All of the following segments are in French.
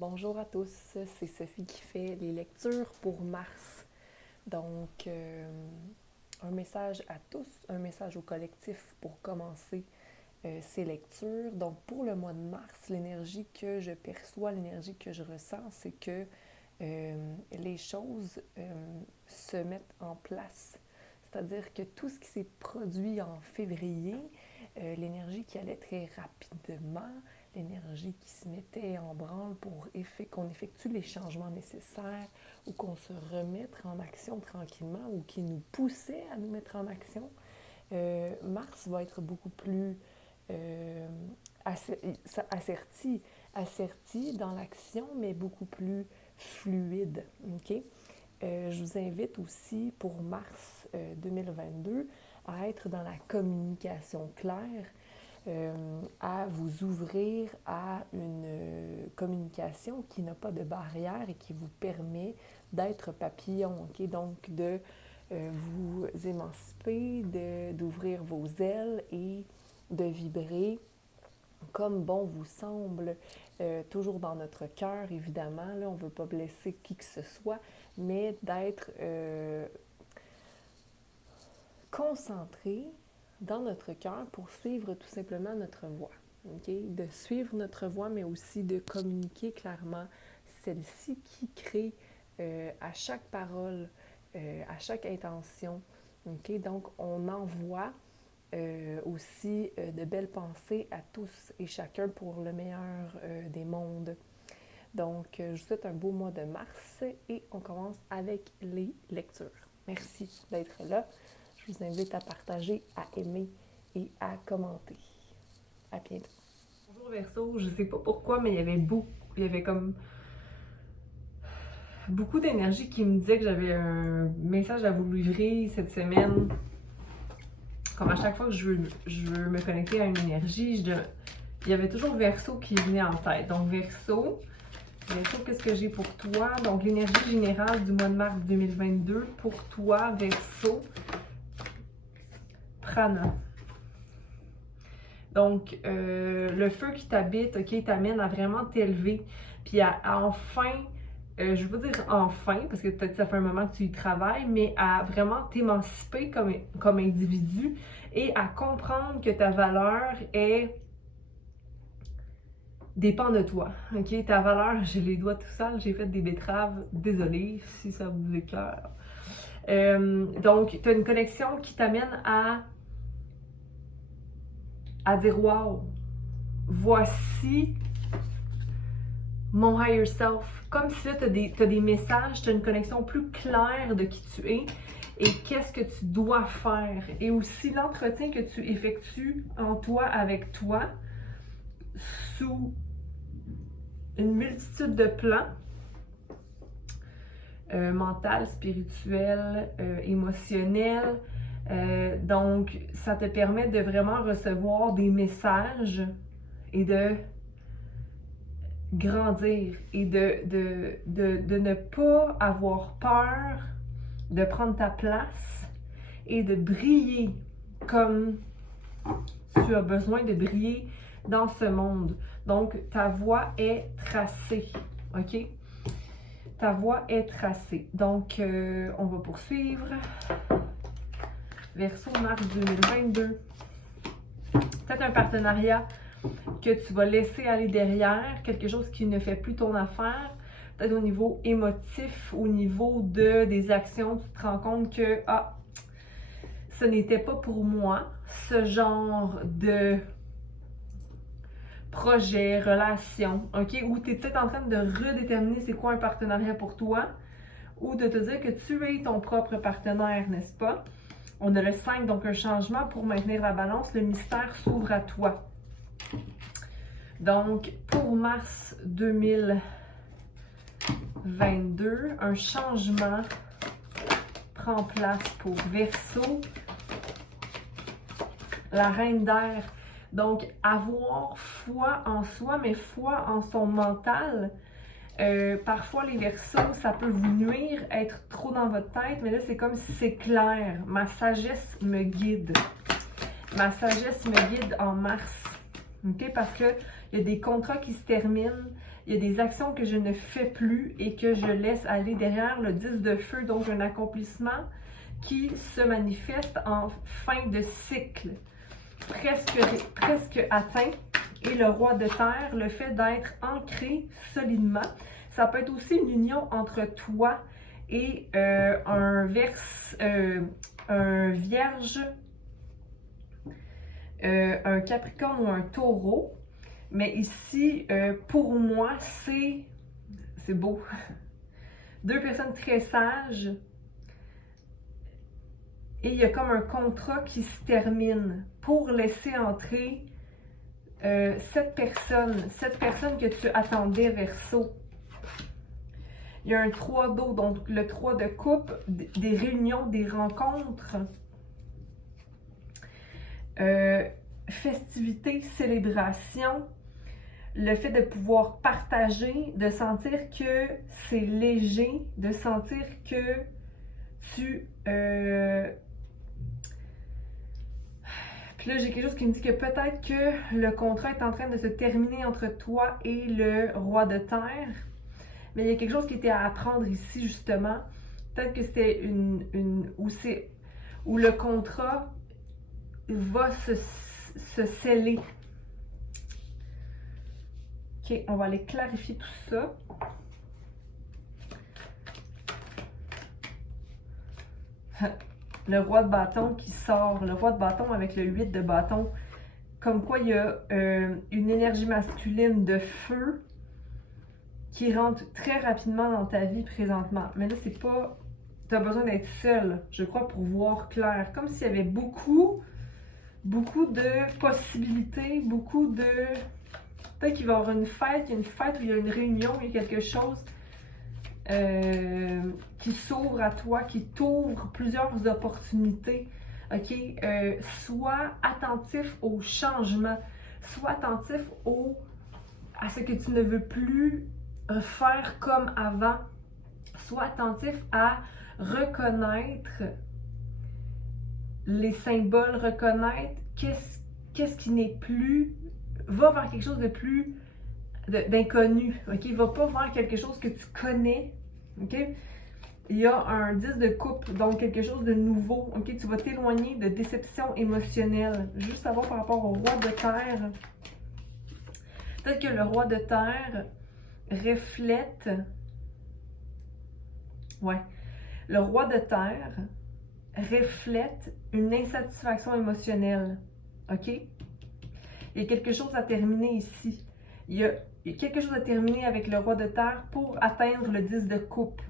Bonjour à tous, c'est Sophie qui fait les lectures pour mars. Donc, un message à tous, un message au collectif pour commencer ces lectures. Donc, pour le mois de mars, l'énergie que je perçois, l'énergie que je ressens, c'est que les choses se mettent en place. C'est-à-dire que tout ce qui s'est produit en février, l'énergie qui allait très rapidement, l'énergie qui se mettait en branle pour qu'on effectue les changements nécessaires ou qu'on se remette en action tranquillement ou qui nous poussait à nous mettre en action, Mars va être beaucoup plus asserti, asserti dans l'action, mais beaucoup plus fluide. Okay? Je vous invite aussi pour mars 2022 à être dans la communication claire, à vous ouvrir à une communication qui n'a pas de barrière et qui vous permet d'être papillon, okay? Donc de vous émanciper, d'ouvrir vos ailes et de vibrer comme bon vous semble, toujours dans notre cœur, évidemment. Là, on ne veut pas blesser qui que ce soit, mais d'être concentré dans notre cœur pour suivre tout simplement notre voie. Okay? De suivre notre voie, mais aussi de communiquer clairement celle-ci qui crée à chaque parole, à chaque intention. Okay? Donc, on envoie aussi de belles pensées à tous et chacun pour le meilleur des mondes. Donc, je vous souhaite un beau mois de mars et on commence avec les lectures. Merci d'être là. Je vous invite à partager, à aimer et à commenter. À bientôt. Bonjour Verseau, je ne sais pas pourquoi, mais il y avait comme beaucoup d'énergie qui me disait que j'avais un message à vous livrer cette semaine. Comme à chaque fois que je veux me connecter à une énergie, il y avait toujours Verseau qui venait en tête. Donc Verseau, qu'est-ce que j'ai pour toi? Donc l'énergie générale du mois de mars 2022 pour toi, Verseau, Prana. Donc le feu qui t'habite, ok, t'amène à vraiment t'élever, puis à enfin, je veux pas dire enfin, parce que peut-être ça fait un moment que tu y travailles, mais à vraiment t'émanciper comme individu et à comprendre que ta valeur dépend de toi. Ok, ta valeur, j'ai les doigts tout sales, j'ai fait des betteraves, désolée si ça vous écœure. Donc, tu as une connexion qui t'amène à dire wow, voici mon higher self. Comme si là, tu as des messages, tu as une connexion plus claire de qui tu es et qu'est-ce que tu dois faire. Et aussi l'entretien que tu effectues en toi avec toi sous une multitude de plans mental, spirituel, émotionnel. Donc, ça te permet de vraiment recevoir des messages et de grandir et de ne pas avoir peur de prendre ta place et de briller comme tu as besoin de briller dans ce monde. Donc, ta voie est tracée, ok? Ta voie est tracée. Donc, on va poursuivre. Verseau, mars 2022. Peut-être un partenariat que tu vas laisser aller derrière, quelque chose qui ne fait plus ton affaire, peut-être au niveau émotif, au niveau des actions, tu te rends compte que ce n'était pas pour moi, ce genre de projet, relation, ok, où tu es peut-être en train de redéterminer c'est quoi un partenariat pour toi, ou de te dire que tu es ton propre partenaire, n'est-ce pas? On a le 5, donc un changement pour maintenir la balance, le mystère s'ouvre à toi. Donc, pour mars 2022, un changement prend place pour Verseau, la reine d'air. Donc, avoir foi en soi, mais foi en son mental. Parfois, les Verseaux, ça peut vous nuire, être trop dans votre tête, mais là, c'est comme si c'est clair. Ma sagesse me guide. Ma sagesse me guide en mars. Okay? Parce qu'il y a des contrats qui se terminent, Il y a des actions que je ne fais plus et que je laisse aller derrière le 10 de feu, donc un accomplissement qui se manifeste en fin de cycle, presque atteint. Et le roi de terre, le fait d'être ancré solidement, ça peut être aussi une union entre toi et un vierge, un capricorne ou un taureau. Mais ici, pour moi, c'est beau. Deux personnes très sages. Et il y a comme un contrat qui se termine pour laisser entrer cette personne que tu attendais, Verseau. Il y a un 3 d'eau, donc le 3 de coupe, des réunions, des rencontres, festivités, célébrations, le fait de pouvoir partager, de sentir que c'est léger, de sentir que tu... Puis là, j'ai quelque chose qui me dit que peut-être que le contrat est en train de se terminer entre toi et le roi de terre. Mais il y a quelque chose qui était à apprendre ici, justement. Peut-être que c'était où le contrat va se sceller. Ok, on va aller clarifier tout ça. Le roi de bâton qui sort, le roi de bâton avec le 8 de bâton. Comme quoi il y a une énergie masculine de feu qui rentre très rapidement dans ta vie présentement. Mais là, c'est pas... Tu as besoin d'être seul, je crois, pour voir clair. Comme s'il y avait beaucoup de possibilités, beaucoup de... Peut-être qu'il va y avoir une fête, il y a une fête, il y a une réunion, il y a quelque chose qui s'ouvre à toi, qui t'ouvre plusieurs opportunités. OK? Sois attentif au changement. Sois attentif à ce que tu ne veux plus faire comme avant. Sois attentif à reconnaître les symboles, reconnaître qu'est-ce qui n'est plus. Va vers quelque chose de plus d'inconnu. OK? Va pas vers quelque chose que tu connais. OK? Il y a un 10 de coupe, donc quelque chose de nouveau. OK? Tu vas t'éloigner de déception émotionnelle. Juste savoir par rapport au roi de terre. Peut-être que le roi de terre reflète... Ouais. Le roi de terre reflète une insatisfaction émotionnelle. OK? Il y a quelque chose à terminer ici. Il y a quelque chose à terminer avec le roi de terre pour atteindre le 10 de coupe.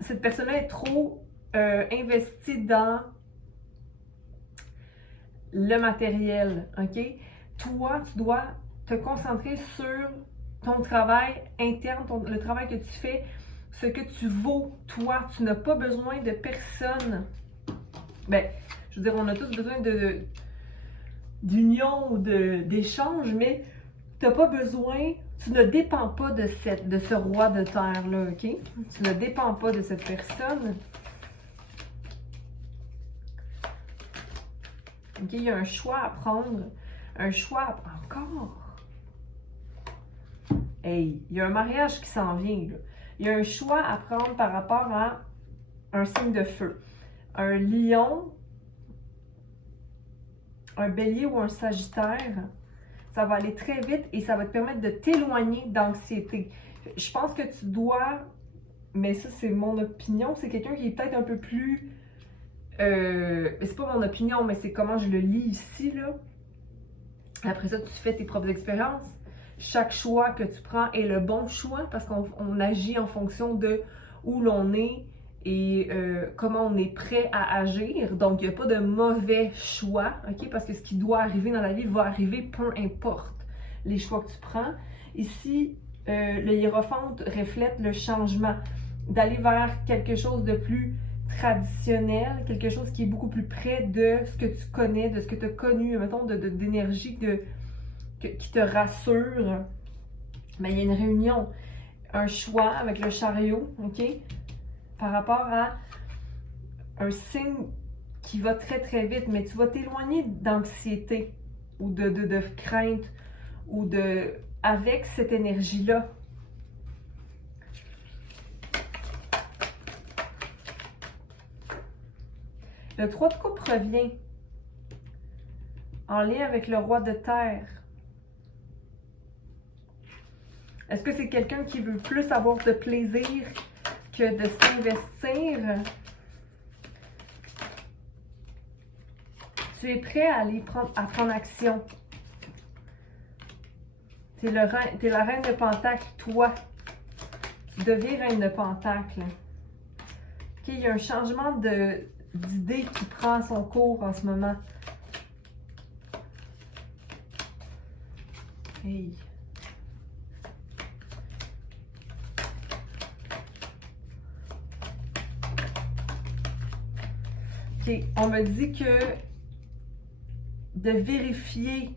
Cette personne-là est trop investie dans le matériel, OK? Toi, tu dois te concentrer sur ton travail interne, le travail que tu fais, ce que tu vaux, toi. Tu n'as pas besoin de personne. Ben, je veux dire, on a tous besoin d'union ou d'échange, mais tu n'as pas besoin, tu ne dépends pas de ce roi de terre-là, OK? Tu ne dépends pas de cette personne. OK, il y a un choix à prendre. Un choix encore. Hey, il y a un mariage qui s'en vient, là. Il y a un choix à prendre par rapport à un signe de feu. Un lion, un bélier ou un sagittaire, ça va aller très vite et ça va te permettre de t'éloigner d'anxiété. Je pense que tu dois, mais ça c'est mon opinion, c'est quelqu'un qui est peut-être un peu plus... c'est pas mon opinion, mais c'est comment je le lis ici, là. Après ça, tu fais tes propres expériences. Chaque choix que tu prends est le bon choix parce qu'on agit en fonction de où l'on est et comment on est prêt à agir. Donc, il n'y a pas de mauvais choix, OK? Parce que ce qui doit arriver dans la vie va arriver, peu importe les choix que tu prends. Ici, le hiérophante reflète le changement, d'aller vers quelque chose de plus traditionnel, quelque chose qui est beaucoup plus près de ce que tu connais, de ce que tu as connu, mettons, d'énergie qui te rassure. Mais il y a une réunion, un choix avec le chariot, OK? Par rapport à un signe qui va très très vite, mais tu vas t'éloigner d'anxiété ou de crainte ou avec cette énergie-là. Le 3 de coupe revient en lien avec le roi de terre. Est-ce que c'est quelqu'un qui veut plus avoir de plaisir que de s'investir? Tu es prêt à prendre action. Tu es la reine de Pentacle, toi. Tu deviens reine de Pentacle. Okay, il y a un changement d'idée qui prend son cours en ce moment. Hey. OK, on me dit que de vérifier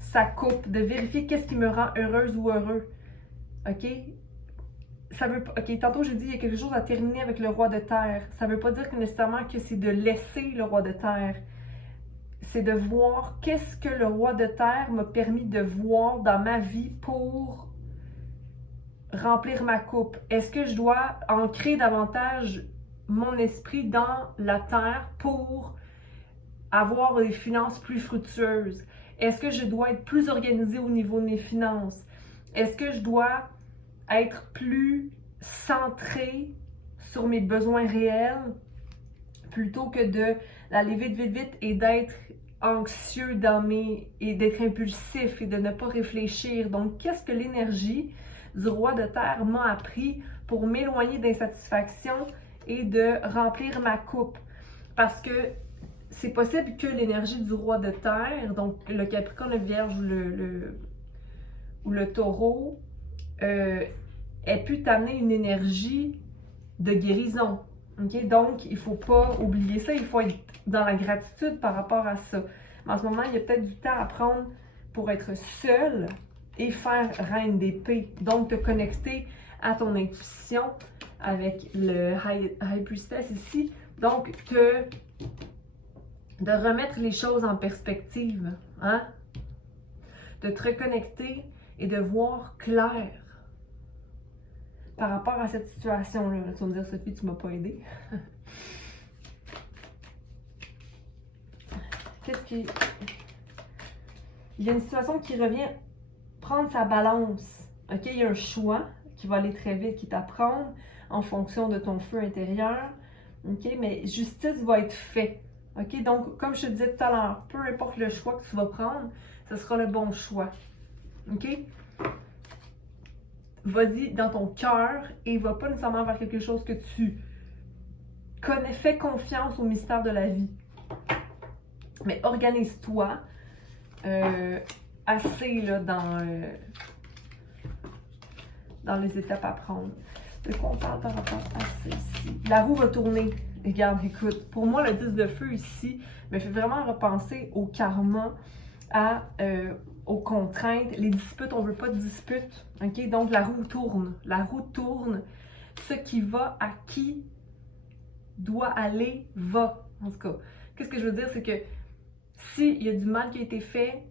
sa coupe, de vérifier qu'est-ce qui me rend heureuse ou heureux. OK? Ça veut pas. OK, tantôt j'ai dit qu'il y a quelque chose à terminer avec le roi de terre. Ça veut pas dire que nécessairement que c'est de laisser le roi de terre. C'est de voir qu'est-ce que le roi de terre m'a permis de voir dans ma vie pour remplir ma coupe. Est-ce que je dois ancrer davantage mon esprit dans la terre pour avoir des finances plus fructueuses? Est-ce que je dois être plus organisée au niveau de mes finances? Est-ce que je dois être plus centrée sur mes besoins réels plutôt que d'aller vite, vite, vite et d'être anxieux et d'être impulsif et de ne pas réfléchir? Donc, qu'est-ce que l'énergie du roi de terre m'a appris pour m'éloigner d'insatisfaction et de remplir ma coupe? Parce que c'est possible que l'énergie du roi de terre, donc le Capricorne, le Vierge ou le Taureau, ait pu t'amener une énergie de guérison. Okay? Donc, il ne faut pas oublier ça, il faut être dans la gratitude par rapport à ça. Mais en ce moment, il y a peut-être du temps à prendre pour être seul et faire reine d'épée. Donc, te connecter à ton intuition avec le High Priestess ici. Donc, de remettre les choses en perspective, hein? De te reconnecter et de voir clair par rapport à cette situation-là. Tu vas me dire, Sophie, tu ne m'as pas aidée. Il y a une situation qui revient prendre sa balance. OK? Il y a un choix qui va aller très vite, qui est à prendre en fonction de ton feu intérieur. OK? Mais justice va être faite. OK? Donc, comme je te disais tout à l'heure, peu importe le choix que tu vas prendre, ce sera le bon choix. OK? Vas-y dans ton cœur et va pas nécessairement vers quelque chose que tu connais. Fais confiance au mystère de la vie. Mais organise-toi assez là, dans les étapes à prendre. De quoi on parle par rapport à ça ici? La roue va tourner. Regarde, écoute, pour moi, le 10 de feu ici me fait vraiment repenser au karma, aux contraintes, les disputes, on ne veut pas de disputes, ok? Donc, la roue tourne. La roue tourne. Ce qui va à qui doit aller, va. En tout cas, qu'est-ce que je veux dire, c'est que s'il y a du mal qui a été fait,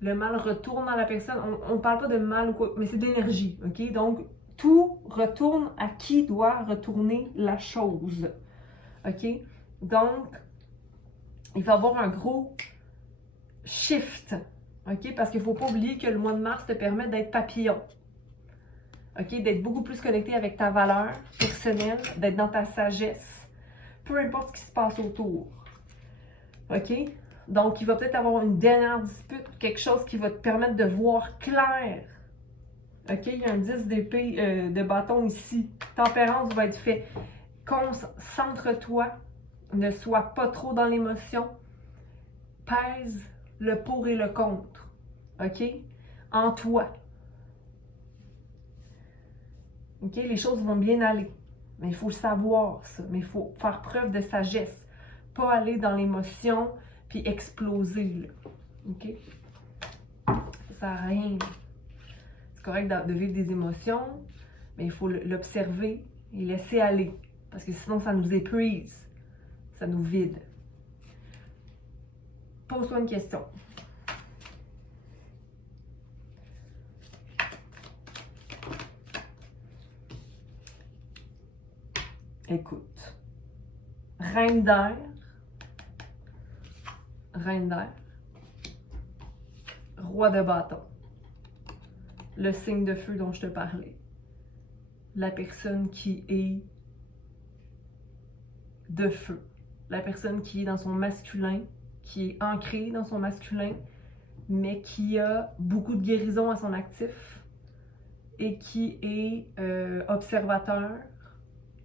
le mal retourne dans la personne. On ne parle pas de mal ou quoi, mais c'est d'énergie, ok? Donc, tout retourne à qui doit retourner la chose. OK? Donc, il va y avoir un gros shift. OK? Parce qu'il ne faut pas oublier que le mois de mars te permet d'être papillon. OK? D'être beaucoup plus connecté avec ta valeur personnelle, d'être dans ta sagesse. Peu importe ce qui se passe autour. OK? Donc, il va peut-être avoir une dernière dispute, quelque chose qui va te permettre de voir clair. OK? Il y a un 10 d'épée de bâton ici. Tempérance va être fait. Concentre-toi, ne sois pas trop dans l'émotion, pèse le pour et le contre, OK? En toi. OK? Les choses vont bien aller, mais il faut le savoir, ça, mais il faut faire preuve de sagesse, pas aller dans l'émotion puis exploser, là. OK? Ça sert à rien. C'est correct de vivre des émotions, mais il faut l'observer et laisser aller. Parce que sinon, ça nous épuise. Ça nous vide. Pose-toi une question. Écoute. Reine d'air. Reine d'air. Roi de bâton. Le signe de feu dont je te parlais. La personne qui est de feu. La personne qui est dans son masculin, qui est ancrée dans son masculin, mais qui a beaucoup de guérison à son actif et qui est observateur,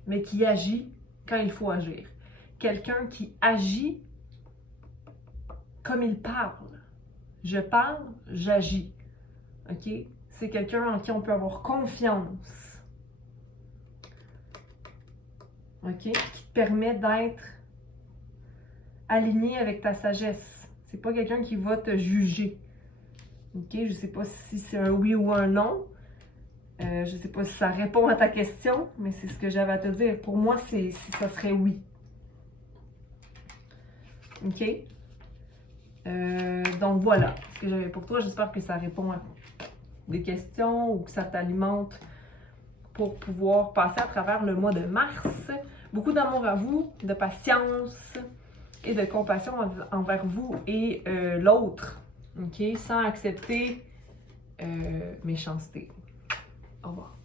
mais qui agit quand il faut agir. Quelqu'un qui agit comme il parle. Je parle, j'agis. OK? C'est quelqu'un en qui on peut avoir confiance. OK? Qui te permet d'être aligné avec ta sagesse. C'est pas quelqu'un qui va te juger. OK? Je sais pas si c'est un oui ou un non. Je sais pas si ça répond à ta question, mais c'est ce que j'avais à te dire. Pour moi, ça serait oui. OK? Donc voilà ce que j'avais pour toi. J'espère que ça répond à des questions ou que ça t'alimente pour pouvoir passer à travers le mois de mars. Beaucoup d'amour à vous, de patience et de compassion envers vous et l'autre. OK? Sans accepter méchanceté. Au revoir.